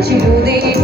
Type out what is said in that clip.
情不定。